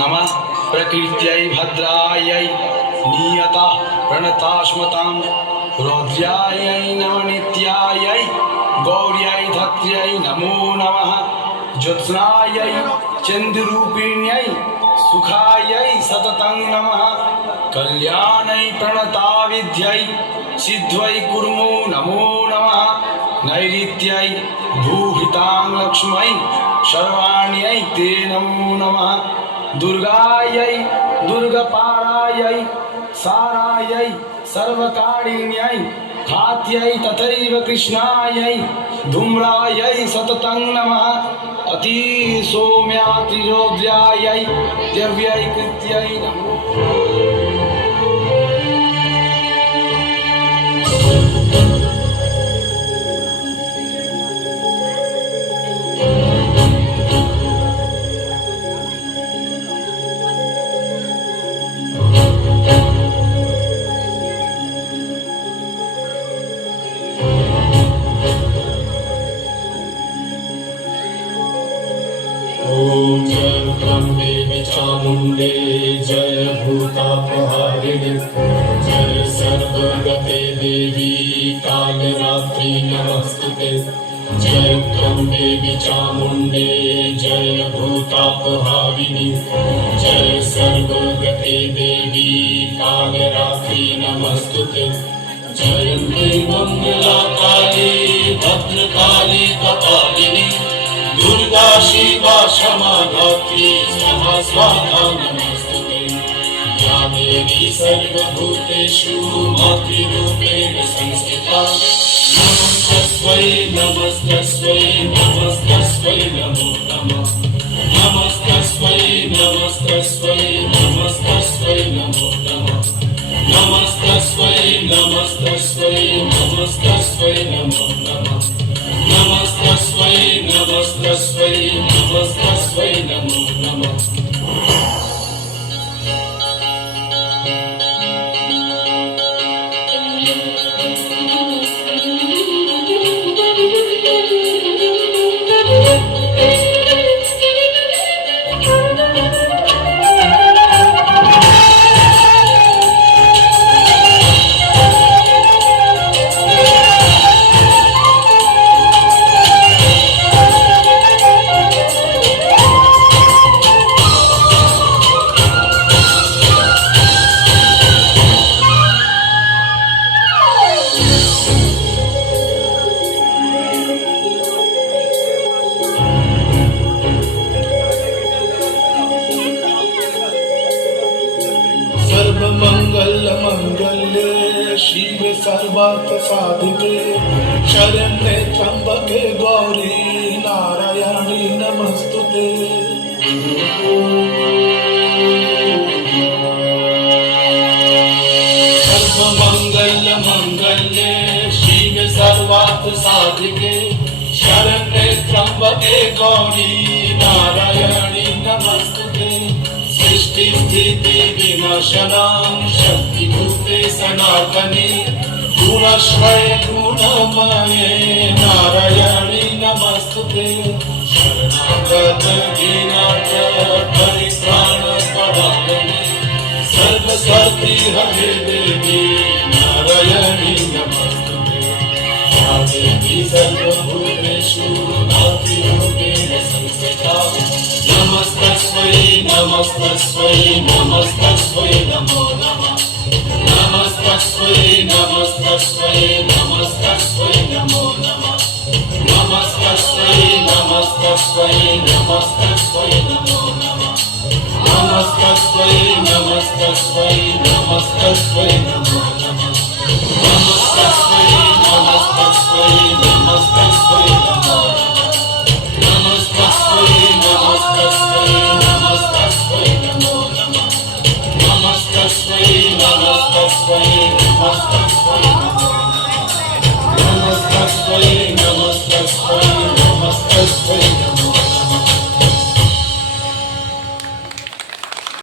नमः प्रकृत्यै भद्रायै नियता प्रणतास्मतां रौद्र्यायै नवनित्यायै गौर्यै धत्र्यै नमो नमः ज्योत्स्नायै चन्द्ररूपिण्यै सुखायै सततं नमः कल्याणै प्रणताविद्यै सिद्ध्यै कुर्मो नमो नमः नैऋत्यै भूहितां लक्ष्मै सर्वाण्यै ते नमो नमः दुर्गायै दुर्गपारायै सारायै सर्वकारिण्यै खात्यै तथैव कृष्णायै धूम्रायै सततं नमः अति सौम्यातिरोद्र्यायै दिव्यै कृत्यै नमो ओम जय ब्रह्मे चामुंडे जय भूतापहारिणे जय सर्वगते देवी कालरात्रि नमस्तुते जय ब्रह्मे चामुंडे जय भूतापहारिणे जय सर्वगते देवी कालरात्रि नमस्तुते जयन्ते मंगला काली भद्रकाली कपालिनी दुर्गा शिवा क्षमा धात्री स्वाहा स्वाहा नमस्ते या देवी सर्वभूतेषु मातृरूपेण संस्थिता नमस्तस्मै नमस्तस्मै नमस्तस्मै नमो नमः नमस्तस्मै नमस्तस्मै नमस्तस्मै नमो नमः नमस्तस्मै नमस्तस्मै नमस्तस्मै नमो नमः नमस्तस्मै नमस्तस्मै नमस्तस्मै नमो नमः मंगल्ये शिव सर्वार्थ साधिके शरण्ये त्र्यंबके गौरी नारायणी नमस्तुते सर्वमंगल्ये शिव सर्वार्थ साधिके शरण्ये त्र्यंबके गौरी नारायणी नमस्तुते सृष्टि स्थिति विनाशनां शक्तिभूते सनातने गुणश्रय गुणमये नारायणी नमस्तुते शरणागत दीनाथ परित्राण परायणे सर्वशक्ति हरे देवी नारायणी नमस्तुते या देवी सर्वभूतेषु मातृरूपेण संस्थिता नमस्तस्मै नमस्तस्मै नमस्तस्मै नमो नमः नमस्तस्मै नमस्तस्मै नमस्तस्मै नमो नमः नमस्तस्मै नमस्तस्मै नमस्तस्मै नमो नमः नमस्तस्मै नमस्तस्मै नमस्तस्मै नमो नमः नमस्तस्मै नमस्तस्मै नमस्तस्मै नमो नमः नमस्तस्मै नमस्तस्मै नमस्तस्मै नमो नमः नमस्तस्मै नमस्तस्मै